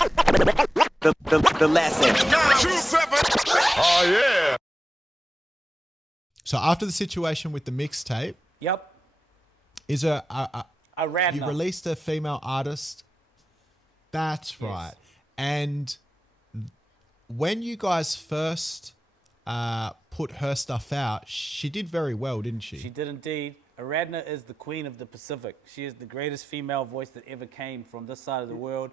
The lesson. Oh, yeah. So after the situation with the mixtape, Yep. is A you Radna. released a female artist. That's right. And when you guys first put her stuff out, she did very well, didn't she? She did indeed. Aradna is the queen of the Pacific. She is the greatest female voice that ever came from this side of the world.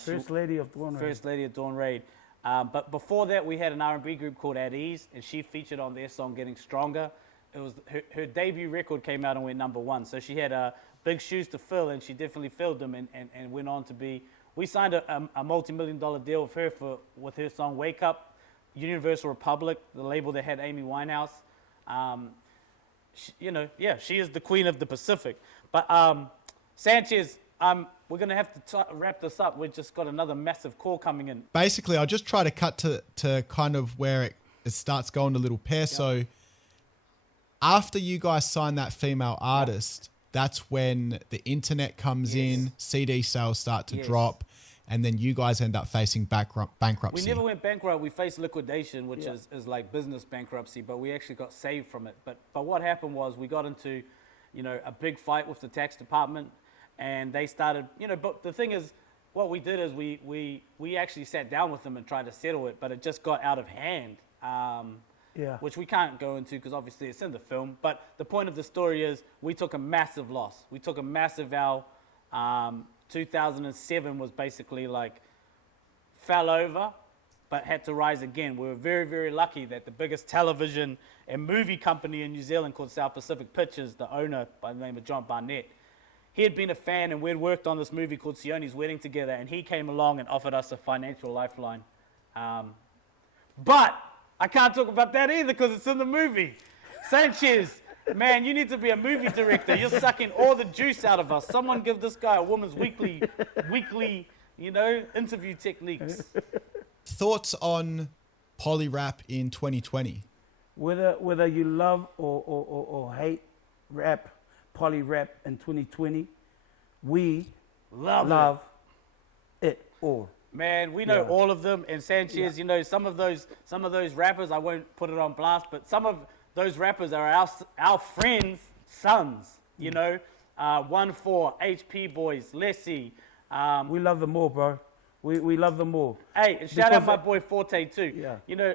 First Lady of Dawn Raid. First Lady of Dawn Raid. But before that, we had an R&B group called At Ease, and she featured on their song Getting Stronger. It was her debut record came out and went #1. So she had big shoes to fill, and she definitely filled them and went on to be... We signed a multi-million-dollar deal with her with her song Wake Up, Universal Republic, the label that had Amy Winehouse. She is the queen of the Pacific. But Sanchez, we're going to have to wrap this up. We've just got another massive call coming in. Basically, I'll just try to cut to kind of where it starts going a little pair. Yep. So after you guys sign that female artist, that's when the internet comes in, CD sales start to drop, and then you guys end up facing bankruptcy. We never went bankrupt. We faced liquidation, which is like business bankruptcy, but we actually got saved from it. But what happened was we got into, a big fight with the tax department, and they started, but the thing is, what we did is we actually sat down with them and tried to settle it, but it just got out of hand. Which we can't go into because obviously it's in the film. But the point of the story is we took a massive loss. We took a massive L. 2007 was basically like fell over, but had to rise again. We were very, very lucky that the biggest television and movie company in New Zealand called South Pacific Pictures, the owner by the name of John Barnett, he had been a fan and we'd worked on this movie called Sione's Wedding together, and he came along and offered us a financial lifeline. But I can't talk about that either because it's in the movie. Sanchez, man, you need to be a movie director. You're sucking all the juice out of us. Someone give this guy a woman's weekly, interview techniques. Thoughts on poly rap in 2020? Whether you love or hate rap, poly rap in 2020, we love it all. Man, we know all of them, and Sanchez, some of those rappers, I won't put it on blast, but some of those rappers are our friends' sons, 1-4, HP Boys, Lessie. We love them all, bro. We love them all. Hey, and shout out my boy Forte too. Yeah.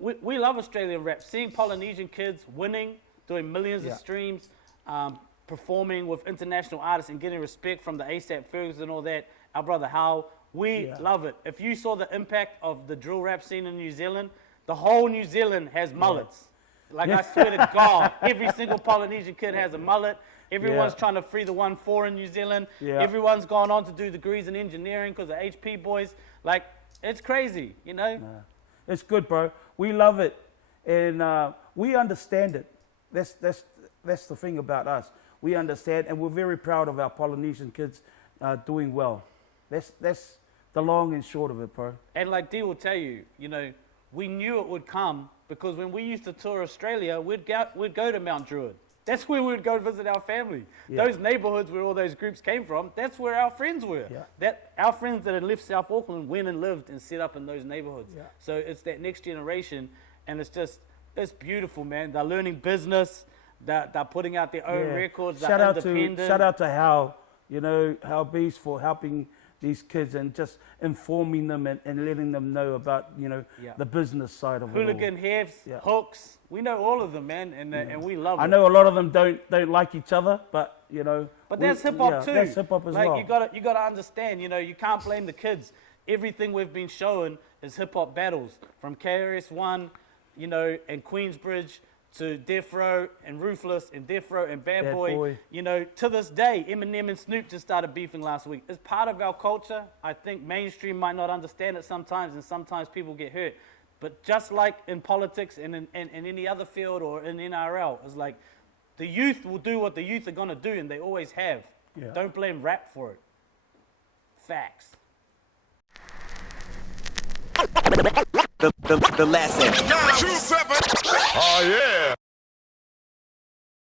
We love Australian rap. Seeing Polynesian kids winning, doing millions of streams, performing with international artists and getting respect from the ASAP Fergs and all that. Our brother Hal, we love it. If you saw the impact of the drill rap scene in New Zealand, the whole New Zealand has mullets. Like, I swear to God, every single Polynesian kid has a mullet. Everyone's trying to free the 1-4 in New Zealand. Yeah. Everyone's gone on to do degrees in engineering because of HP Boys. Like, it's crazy, It's good, bro. We love it. And we understand it. That's the thing about us. We understand, and we're very proud of our Polynesian kids doing well. That's the long and short of it, bro. And like D will tell you, we knew it would come because when we used to tour Australia, we'd go to Mount Druitt. That's where we would go visit our family. Yeah. Those neighborhoods where all those groups came from, that's where our friends were. Yeah. Our friends that had left South Auckland went and lived and set up in those neighborhoods. Yeah. So it's that next generation, and it's beautiful, man. They're learning business. They're putting out their own records. Shout out to Hal, Hal Beast for helping these kids and just informing them and letting them know about, the business side of it. Hooligan Hefs, Hooks. We know all of them, man, and we love it. I know a lot of them don't like each other, but, But that's hip-hop too. That's hip-hop as well. You got to understand, you can't blame the kids. Everything we've been showing is hip-hop battles. From KRS-One, and Queensbridge, to Death Row and Ruthless and Death Row and Bad Boy. To this day, Eminem and Snoop just started beefing last week. It's part of our culture. I think mainstream might not understand it sometimes, and sometimes people get hurt. But just like in politics and in any other field or in NRL, it's like the youth will do what the youth are going to do, and they always have. Yeah. Don't blame rap for it. Facts. The lesson. Oh, yeah.